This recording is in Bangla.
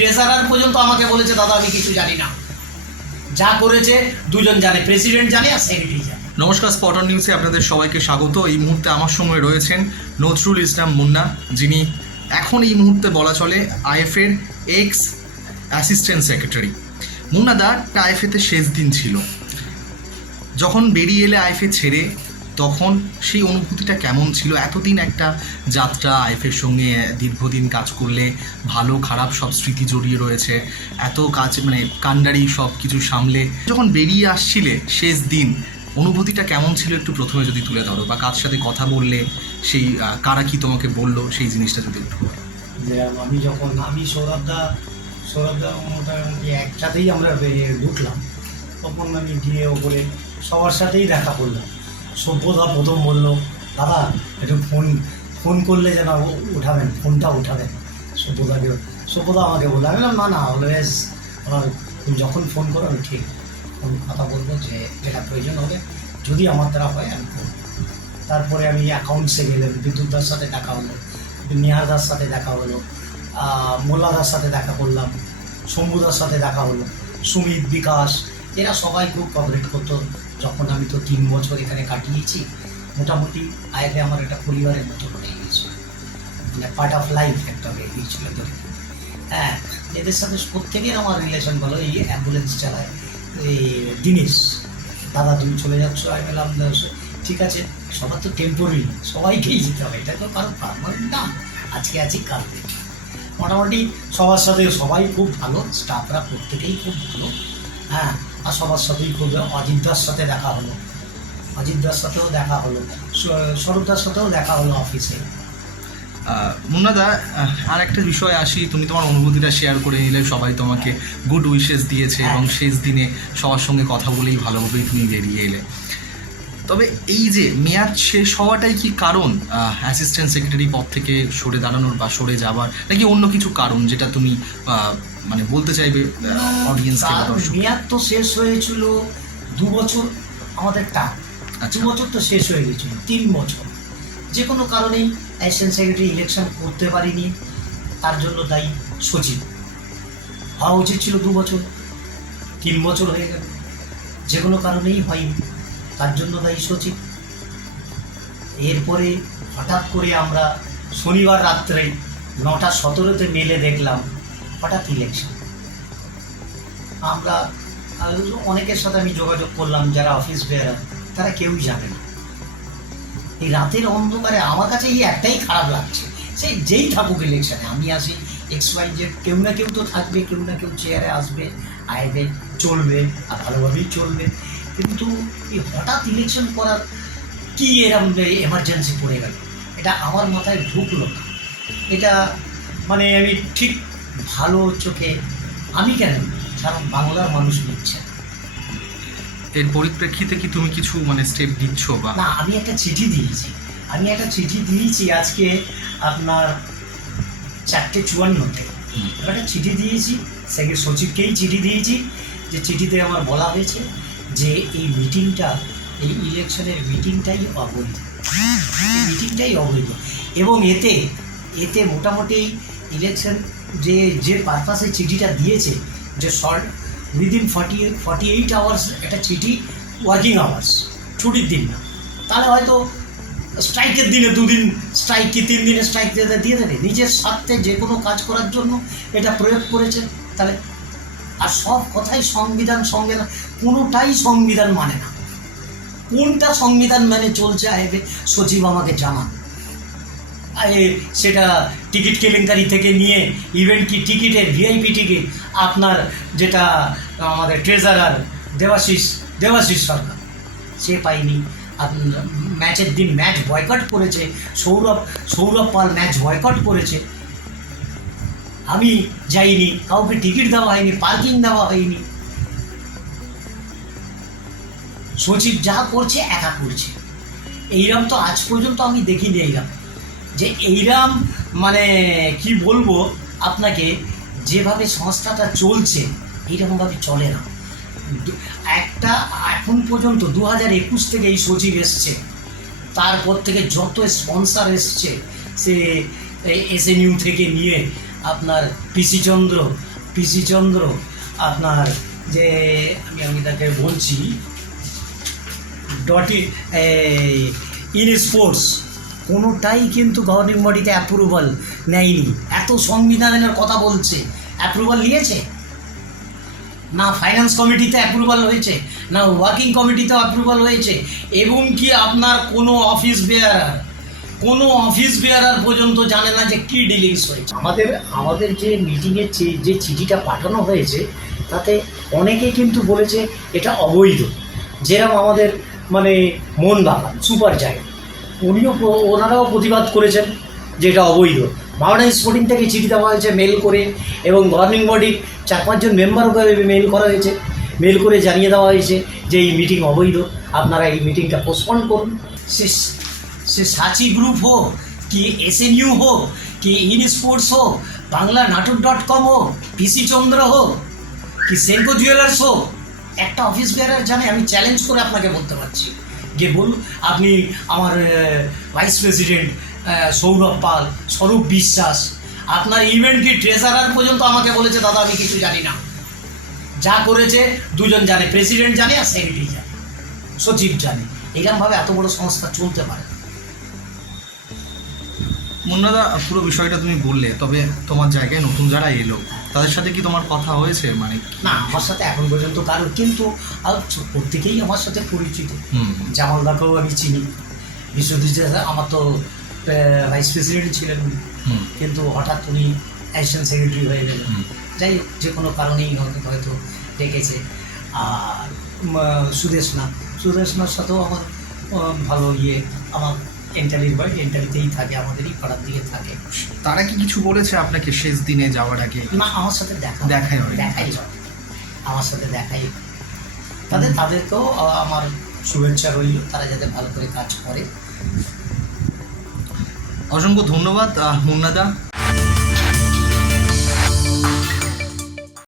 ট্রেজারার পর্যন্ত আমাকে বলেছে, দাদা, আমি কিছু জানি না। যা করেছে, দুজন জানে প্রেসিডেন্ট জানে আর সেক্রেটারি জানে। নমস্কার স্পটন নিউজে আপনাদের সবাইকে স্বাগত। এই মুহূর্তে আমার সঙ্গে রয়েছেন নজরুল ইসলাম মুন্না, যিনি এখন এই মুহূর্তে বলা চলে আইএফের এক্স অ্যাসিস্ট্যান্ট সেক্রেটারি মুন্না মুন্নাদা আইএফএতে শেষ দিন ছিল। যখন বেরিয়ে এলে আইএফএ ছেড়ে তখন সেই অনুভূতিটা কেমন ছিল? এতদিন একটা যাত্রা আইফের সঙ্গে দীর্ঘদিন কাজ করলে ভালো, খারাপ সব স্মৃতি জড়িয়ে রয়েছে। এত কাজ মানে কান্ডারি সব কিছু সামলে যখন বেরিয়ে আসছিলে শেষ দিন, অনুভূতিটা কেমন ছিল একটু প্রথমে যদি তুলে ধরো? বা কার সাথে কথা বললে সেই কারা কি তোমাকে বলল সেই জিনিসটা যদি একটু আমি যখন, আমি সৌরভদা সৌরভদা মোটামুটি একসাথেই আমরা ঢুকলাম। তখন আমি গিয়ে ওপরে সবার সাথেই দেখা করলাম। সভ্যতা প্রথম বলল, দাদা, একটু ফোন ফোন করলে যেন উঠাবেন, ফোনটা উঠাবেন। সভ্যতাকে সভ্যতা আমাকে বলল, আমি না না অলওয়েজ আমার যখন ফোন করো, আমি ঠিক ফোন কথা বলব যে যেটা প্রয়োজন হবে। যদি আমার দ্বারা হয়, আমি করব। তারপরে আমি অ্যাকাউন্টসে গেলাম, বিদ্যুৎদার সাথে দেখা হলো নিহারদার সাথে দেখা হলো মোল্লাদার সাথে দেখা করলাম, শম্ভুদার সাথে দেখা হলো, সুমিত, বিকাশ, এরা সবাই খুব কভারেট করতো। যখন আমি তো তিন বছর এখানে কাটিয়েছি মোটামুটি আইলে আমার একটা পরিবারের মতো হয়ে গিয়েছিল। মানে পার্ট অফ লাইফ একটা হয়ে গিয়েছিল ধরে। হ্যাঁ এদের সাথে প্রত্যেকের আমার রিলেশন ভালো এই অ্যাম্বুলেন্স চালায় এই দিনেশ দাদা তুমি চলে যাচ্ছ আমি বললাম "না, ঠিক আছে সবার তো টেম্পোরারি সবাইকেই যেতে হবে এটা তো কারণ পারমানেন্ট না আজকে আছি কাল মোটামুটি সবার সাথে সবাই খুব ভালো স্টাফরা প্রত্যেকেই খুব ভালো। হ্যাঁ আর সবার সাথেই খুব অজিতদার সাথে দেখা হলো। অজিতদার সাথেও দেখা হলো। স্বরূপদার সাথেও দেখা হলো অফিসে মুন্নাদা আর একটা বিষয় আসি। তুমি তোমার অনুভূতিটা শেয়ার করে নিলে। সবাই তোমাকে গুড উইশেস দিয়েছে এবং শেষ দিনে সবার সঙ্গে কথা বলেই ভালোভাবেই তুমি বেরিয়ে এলে। তবে এই যে মেয়াদ শেষ হওয়াটাই কি কারণ অ্যাসিস্ট্যান্ট সেক্রেটারি পদ থেকে সরে দাঁড়ানোর বা সরে যাওয়ার নাকি অন্য কিছু কারণ যেটা তুমি মানে বলতে চাইবে দর্শক মেয়াদ তো শেষ হয়েছিল দু বছর আমাদের টাক আচ্ছা। দু বছর তো শেষ হয়ে গেছিল তিন বছর। যে কোনো কারণেই অ্যাসিস্ট্যান্ট সেক্রেটারি ইলেকশন করতে পারিনি তার জন্য দায়ী সচিব। হওয়া উচিত ছিল দু বছর তিন বছর হয়ে গেল। যে কোনো কারণেই হয়নি। তার জন্য দায়ী সচিব। এরপরে হঠাৎ করে আমরা শনিবার রাত্রে নটা সতেরোতে মেলে দেখলাম হঠাৎ ইলেকশন আমরা অনেকের সাথে আমি যোগাযোগ করলাম, যারা অফিস বেয়ারার তারা কেউই জানে না। এই রাতের অন্ধকারে আমার কাছে এই একটাই খারাপ লাগছে, সে যেই থাকুক ইলেকশনে আমি আসি এক্স ওয়াই জেড কেউ না কেউ তো থাকবে, কেউ না কেউ চেয়ারে আসবে আইবে চলবে, আর ভালোভাবেই চলবে। কিন্তু এই হঠাৎ ইলেকশন করার কি এরম এমার্জেন্সি পড়ে গেল? এটা আমার মাথায় ঢুকলো না। এটা মানে আমি ঠিক ভালো চোখে আমি কেন সারা বাংলার মানুষ নিচ্ছে এর পরিপ্রেক্ষিতে কি তুমি কিছু মানে স্টেপ দিচ্ছ বা? না আমি একটা চিঠি দিয়েছি। আমি একটা চিঠি দিয়েছি আজকে আপনার চারটে চুয়ান্নতে। একটা চিঠি দিয়েছি সেকে সচিবকেই চিঠি দিয়েছি। যে চিঠিতে আমার বলা হয়েছে যে এই মিটিংটা এই ইলেকশনের মিটিংটাই অবৈধ। মিটিংটাই অবৈধ। এবং এতে এতে মোটামুটি ইলেকশন যে যে পারপাসে চিঠিটা দিয়েছে, যে short within forty forty eight hours একটা চিঠি ওয়ার্কিং আওয়ার্স ছুটির দিন না। তাহলে হয়তো স্ট্রাইকের দিনে দুদিন স্ট্রাইক কি তিন দিনে স্ট্রাইক দিয়ে দেবে নিজের স্বার্থে যে কোনো কাজ করার জন্য এটা প্রয়োগ করেছে। তাহলে আর সব কথাই সংবিধান সংবিধান কোনোটাই সংবিধান মানে না। কোনটা সংবিধান মানে চলছে আইবে সচিব আমাকে জানান। সেটা টিকিট কেলেঙ্কারি থেকে নিয়ে ইভেন কি টিকিটের ভিআইপি টিকিট? আপনার যেটা আমাদের ট্রেজারার দেবাশিস দেবাশিস সরকার, সে পাইনি ম্যাচের দিন ম্যাচ বয়কট করেছে, সৌরভ সৌরভ পাল ম্যাচ বয়কট করেছে। আমি যাইনি, কাউকে টিকিট দেওয়া হয়নি, পার্কিং দেওয়া হয়নি। সচিব যা করছে, একা করছে। এইরকম তো আজ পর্যন্ত আমি দেখিনি এইরকম যে এইরাম মানে কি বলব আপনাকে, যেভাবে সংস্থাটা চলছে, এইরকমভাবে চলে না। একটা এখন পর্যন্ত দু হাজার একুশ থেকে এই সচিব এসছে। তারপর থেকে যত স্পন্সার এসছে, সে এস এন ইউ থেকে নিয়ে আপনার পিসি চন্দ্র পিসি চন্দ্র, আপনার যে আমি আমি তাকে বলছি ডট ইন স্পোর্টস কোনোটাই কিন্তু গভর্নিং বডিতে অ্যাপ্রুভাল নেয়নি। এত সংবিধানের কথা বলছে। অ্যাপ্রুভাল নিয়েছে? না ফাইন্যান্স কমিটিতে অ্যাপ্রুভাল হয়েছে, না ওয়ার্কিং কমিটিতে অ্যাপ্রুভাল হয়েছে, এবং কি আপনার কোনো অফিস বেয়ারার কোনো অফিস বেয়ারার পর্যন্ত জানে না যে কী ডিলিংস হয়েছে। আমাদের আমাদের যে মিটিংয়ের যে চিঠিটা পাঠানো হয়েছে তাতে অনেকে কিন্তু বলেছে এটা অবৈধ। যেরকম আমাদের মানে মন বাগান সুপার জায়গা উনিও ওনারাও প্রতিবাদ করেছেন যে এটা অবৈধ। মাওনা স্পোর্টিং থেকে চিঠি দেওয়া হয়েছে মেল করে এবং গভর্নিং বডির চার পাঁচজন মেম্বারকে মেল করা হয়েছে। মেল করে জানিয়ে দেওয়া হয়েছে যে এই মিটিং অবৈধ। আপনারা এই মিটিংটা পোস্টপন্ড করুন। সে সে সাচি গ্রুপ হোক, কি এস এন ইউ হোক, কি ইন স্পোর্টস হোক, বাংলা নাটক ডট কম হোক পিসি চন্দ্র হোক, কি সেনকো জুয়েলার্স হোক, একটা অফিস বেয়ারার জানে, আমি চ্যালেঞ্জ করে আপনাকে বলতে পারছি। গিয়ে বলুন, আপনি আমার ভাইস প্রেসিডেন্ট সৌরভ পাল, স্বরূপ বিশ্বাস, আপনার ইভেন্ট কি ট্রেজারার পর্যন্ত আমাকে বলেছে, দাদা, আমি কিছু জানি না। যা করেছে, দুজন জানে প্রেসিডেন্ট জানে আর সেক্রেটারি জানে। সচিব জানে। এরকমভাবে এত বড় সংস্থা চলতে পারে। মুন্নাদা পুরো বিষয়টা তুমি বললে তবে তোমার জায়গায় নতুন যারা এলো তাদের সাথে কি তোমার কথা হয়েছে? মানে না আমার সাথে এখন পর্যন্ত কারণ কিন্তু প্রত্যেকেই আমার সাথে পরিচিত। হুম জামালদাকেও আমি চিনি। বিশ্বজিৎ আমার তো ভাইস প্রেসিডেন্ট ছিলেন কিন্তু হঠাৎ উনি অ্যাসিস্ট্যান্ট সেক্রেটারি হয়ে গেলেন। যাই যে কোনো কারণেই হয়তো হয়তো ডেকেছে। আর সুদেশনা। সুদেশনার সাথেও আমার ভালো ইয়ে আমার এন্টালির বাড়ি এন্টারিতেই থাকে আমাদেরই পাড়ার দিকে থাকে। তারা কি কিছু বলেছে আপনাকে শেষ দিনে যাওয়ার আগে? না আমার সাথে দেখা দেখাই হয় দেখাই হয় আমার সাথে দেখাই। তাদের তাদেরকেও আমার শুভেচ্ছা রইল তারা যাতে ভালো করে কাজ করে। অসংখ্য ধন্যবাদ মুন্নাদা